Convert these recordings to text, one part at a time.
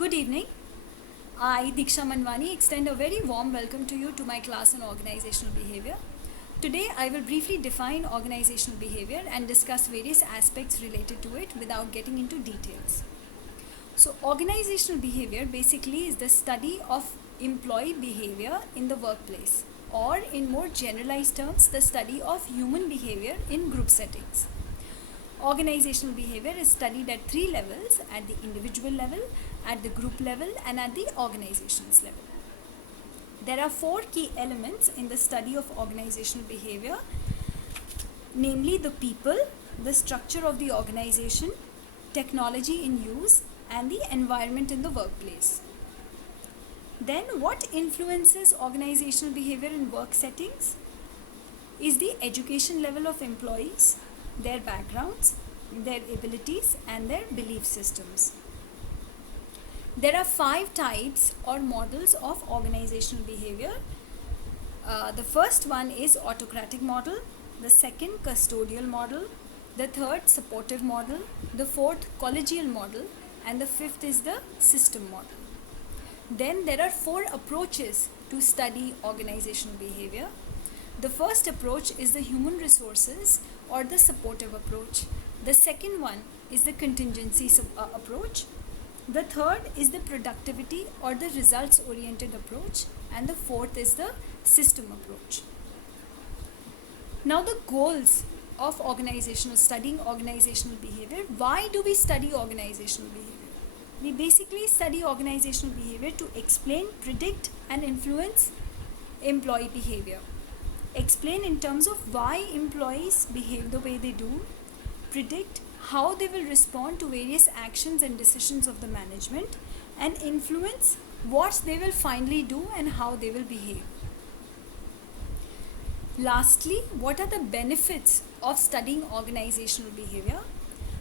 Good evening. I, Diksha Manwani, extend a very warm welcome to you to my class on organizational behavior. Today, I will briefly define organizational behavior and discuss various aspects related to it without getting into details. So, organizational behavior basically is the study of employee behavior in the workplace, or in more generalized terms, the study of human behavior in group settings. Organizational behavior is studied at three levels: at the individual level, at the group level, and at the organization's level. There are four key elements in the study of organizational behavior, namely the people, the structure of the organization, technology in use, and the environment in the workplace. Then, what influences organizational behavior in work settings is the education level of employees, their backgrounds, their abilities, and their belief systems. There are 5 types or models of organizational behavior. The first one is autocratic model, the second custodial model, the third supportive model, the fourth collegial model, and the fifth is the system model. Then there are 4 approaches to study organizational behavior. The first approach is the human resources or the supportive approach. The second one is the contingency approach. The third is the productivity or the results oriented approach, and the fourth is the system approach. Now, the goals of studying organizational behavior. Why do we study organizational behavior? We basically study organizational behavior to explain, predict, and influence employee behavior. Explain in terms of why employees behave the way they do, predict how they will respond to various actions and decisions of the management, and influence what they will finally do and how they will behave. Lastly, what are the benefits of studying organizational behavior?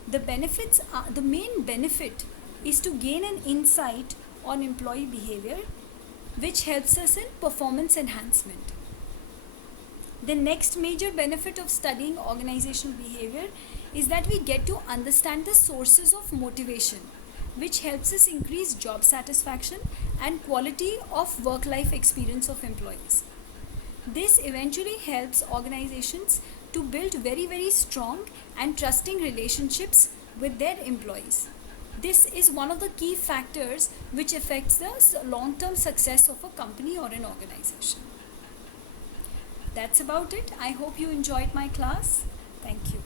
The main benefit is to gain an insight on employee behavior, which helps us in performance enhancement. The next major benefit of studying organizational behavior is that we get to understand the sources of motivation, which helps us increase job satisfaction and quality of work-life experience of employees. This eventually helps organizations to build very, very strong and trusting relationships with their employees. This is one of the key factors which affects the long-term success of a company or an organization. That's about it. I hope you enjoyed my class. Thank you.